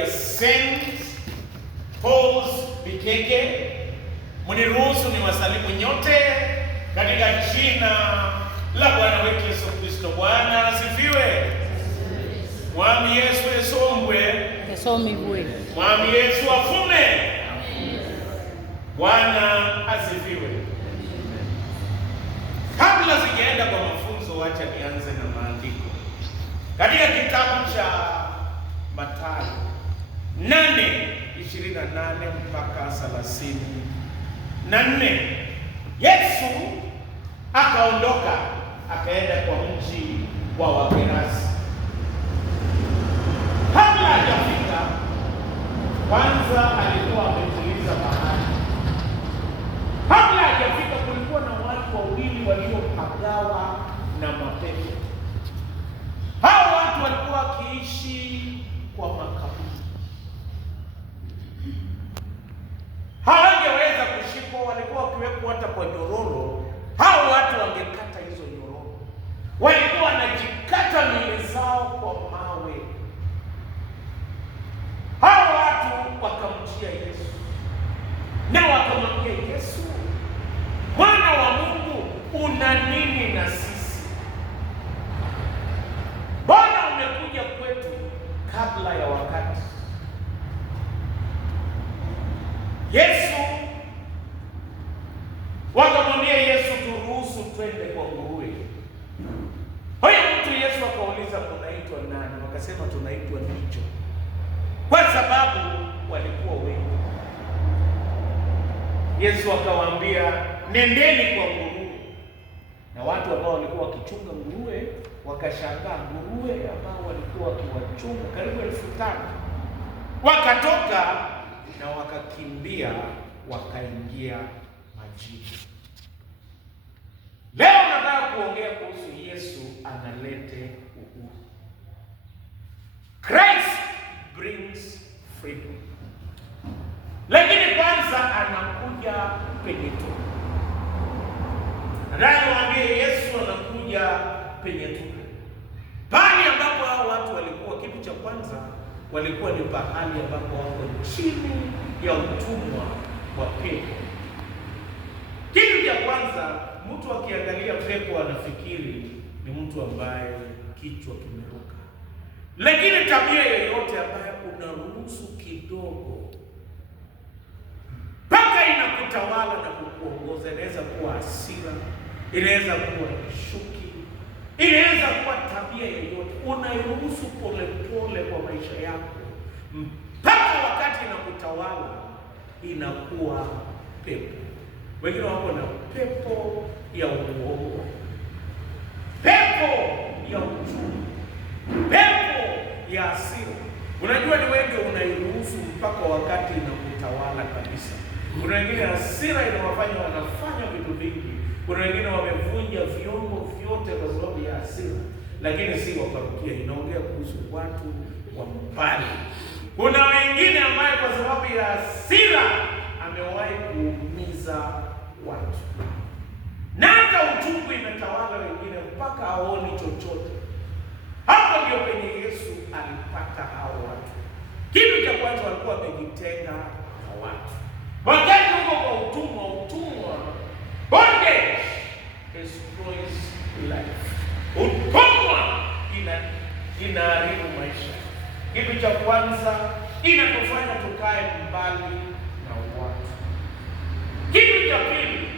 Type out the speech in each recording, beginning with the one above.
ya St. Paul's Bikeke. Mniruhusu niwasalimu nyote katika jina la Bwana wetu Yesu Kristo. Bwana asifiwe. Mwami Yesu esombwe. Esomibwe. Mwami Yesu afume. Bwana asifiwe. Kabla sijaenda kwa mafunzo, wacha nianze na maandiko. Katika kitabu cha Mathayo 8:28 mpaka 34, Yesu akaondoka akaenda kwa mji wa Wagerasi. Kabla hajafika, kwanza alikuwa ametuliza bahari. Kabla hajafika, kulikuwa na watu wawili waliopagawa na mapepo. Hao watu walikuwa wakiishi kwa makaburi. Hawangeweza kushikwa, walikuwa wakiwekwa hata kwa nyororo. Hao watu wangekata hizo nyororo. Walikuwa wanajikata miili zao kwa mawe. Hao watu wakamjia Yesu na wakamwambia Yesu, Mwana wa Mungu, una nini na sisi? Mbona umekuja kwetu kabla ya wakati? Yesu wakamwambia Yesu, turuhusu twende kwa nguruwe. Huyo mtu Yesu akauliza, mnaitwa nani? Wakasema, tunaitwa Ndicho, kwa sababu walikuwa wengi. Yesu akawaambia, nendeni kwa nguruwe. Na watu ambao walikuwa wakichunga nguruwe wakashangaa. Nguruwe ambao walikuwa wakiwachunga karibu 5,000 wakatoka na wakakimbia wakaingia majini. Leo nataka kuongea kuhusu Yesu analete uhuru. Christ brings freedom. Lakini kwanza anakuja penye tu. Nataka niwaambie Yesu anakuja penye tu. Pale ambapo hao watu walikuwa, kitu cha kwanza walikuwa ni pahali ambapo wako chini ya utumwa wa pepo. Kitu cha kwanza, mtu akiangalia pepo anafikiri ni mtu ambaye kichwa kimeruka. Lakini tabia yoyote ambayo unaruhusu kidogo mpaka inakutawala na kukuongoza, inaweza kuwa hasira, inaweza kuwa shuki, inaweza kuwa tabia yoyote, unairuhusu polepole kwa maisha yako mpaka wakati inakutawala inakuwa pepo. Wengine wako na pepo ya uongo, pepo ya uchumi, pepo ya hasira. Unajua ni wengi unairuhusu mpaka wakati inakutawala kabisa. Kuna wengine hasira inawafanya wanafanya vitu vingi. Kuna wengine wamevunja vyombo vyote kwa sababu ya hasira, lakini si wa parokia. Inaongea kuhusu watu wa mbali. Kuna wengine ambaye kwa sababu ya hasira amewahi kuumiza watu, na hata uchungu imetawala wengine mpaka haoni chochote. Hapo ndio penye Yesu alipata hao watu. Kitu cha kwanza, walikuwa wamejitenga na watu. Wakati huko kwa utumwa, bondage destroys life. Utumwa inaharibu maisha. Kitu cha kwanza, inatufanya tukae mbali na watu. Kitu cha pili,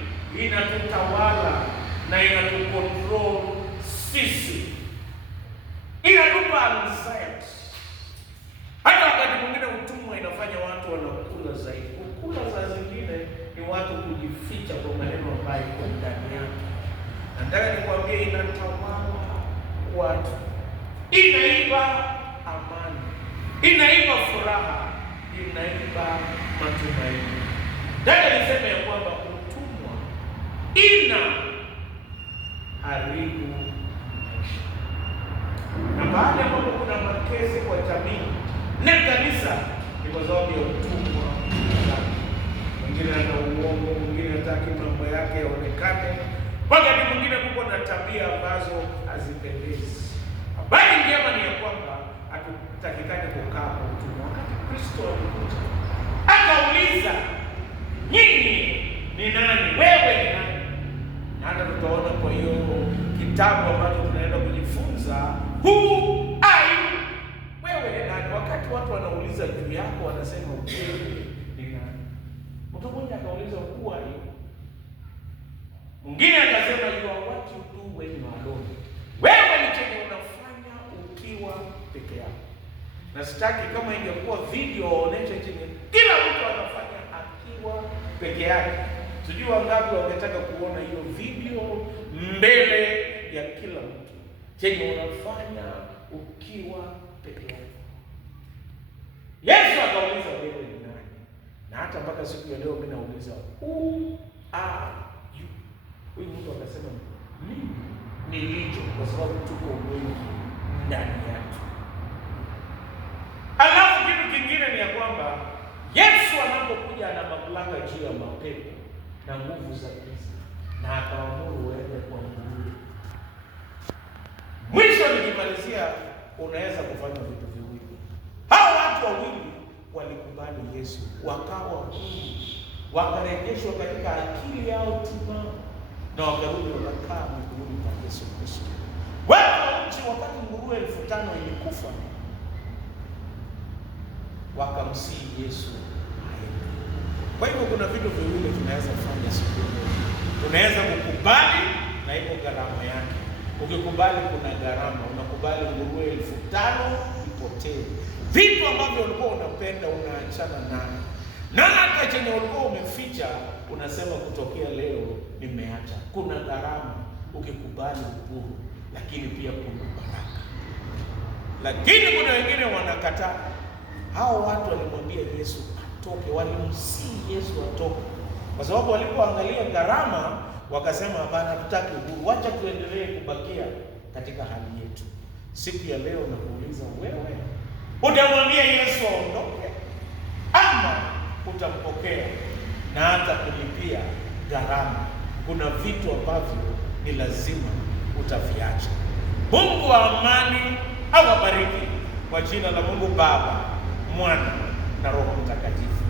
inatutawala na inatukontrol sisi. Inatupa anxiety. Hata wakati mwingine utumwa inafanya watu wanakula zaidi. Kukula saa zingine ni watu kujificha kwa maneno ambayo iko ndani yake. Nataka nikwambie, inatawala watu. Inaiba amani, inaiba furaha, inaiba matumaini. Nataka niseme ya kwamba utumwa inaharibu maisha. Na baada ya kwamba kuna makesi kwa jamii na kanisa, ni kwa sababu ya utumwa. Mwingine ana uongo, mwingine hataki mambo yake yaonekane. Wakati mwingine kuko na tabia ambazo hazipendezi. Habari njema ni ya kwamba hatutakikani kukaa kwa utumwa. Wakati Kristo alikuja akauliza, nyinyi ni nani? Wewe ni nani? Na hata tutaona kwa hiyo kitabu ambacho tunaenda kujifunza, who are you? Wewe ni nani? Wakati watu wanauliza juu yako, wanasema wewe ni nani? Mtu mmoja akauliza who are you? Mwingine akasema you are what you do when you are alone. Wewe ni chenye unafanya ukiwa peke yako. Na sitaki kama ingekuwa video waoneshe chenye kila mtu anafanya akiwa peke yake. Sijui wangapi wangetaka kuona hiyo video mbele ya kila mtu, chenye unafanya ukiwa peke yako. Yesu akauliza wewe ni nani? Na hata mpaka siku ya leo mimi nauliza who are you? Huyu mtu akasema mimi nilicho, kwa sababu tuko wengi ndani yake. Alafu kitu kingine ni ya kwamba Yesu anapokuja ana mamlaka juu ya mapepo na nguvu za giza, na akaamuru waende kwa nguvu. Mwisho nikimalizia, unaweza kufanya vitu viwili. Hao watu wawili walikubali Yesu, wakawa huru, wakarejeshwa katika akili yao timamu, na wakarudi wakakaa miguuni pa Yesu Kristo. Watu wa nchi, wakati nguruwe 5,000 ilikufa, wakamsihi Yesu aende. Kwa hivyo kuna vitu viwili tunaweza kufanya siku hiyo. Tunaweza kukubali na iko gharama yake. Ukikubali kuna gharama, unakubali nguruwe 5,000 ipotee. Vitu ambavyo ulikuwa unapenda unaachana nayo. Na hata chenye ulikuwa umeficha unasema kutokea leo nimeacha. Kuna gharama ukikubali uhuru, lakini pia kuna baraka. Lakini kuna wengine wanakataa. Hao watu walimwambia Yesu atoke, walimsihi Yesu atoke, kwa sababu walipoangalia gharama wakasema hapana, tutaki uhuru, wacha tuendelee kubakia katika hali yetu. Siku ya leo nakuuliza wewe, utamwambia Yesu aondoke ama utampokea na hata kulipia gharama? Kuna vitu ambavyo ni lazima utaviacha. Mungu wa amani awabariki kwa jina la Mungu Baba, Mwana na Roho Mtakatifu.